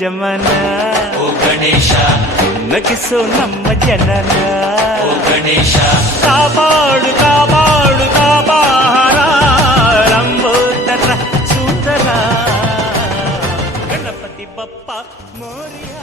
ಜಮನ ಓ ಗಣೇಶ ನಗಿಸೋ ನಮ್ಮ ಜನನ ಓ ಗಣೇಶ ಕಾಪಾಡು ಕಾಪಾಡು ಕಾಪಾರ ಲಂಬೋದರ ಸುಂದರ ಗಣಪತಿ ಬಪ್ಪ ಮೋರಿಯ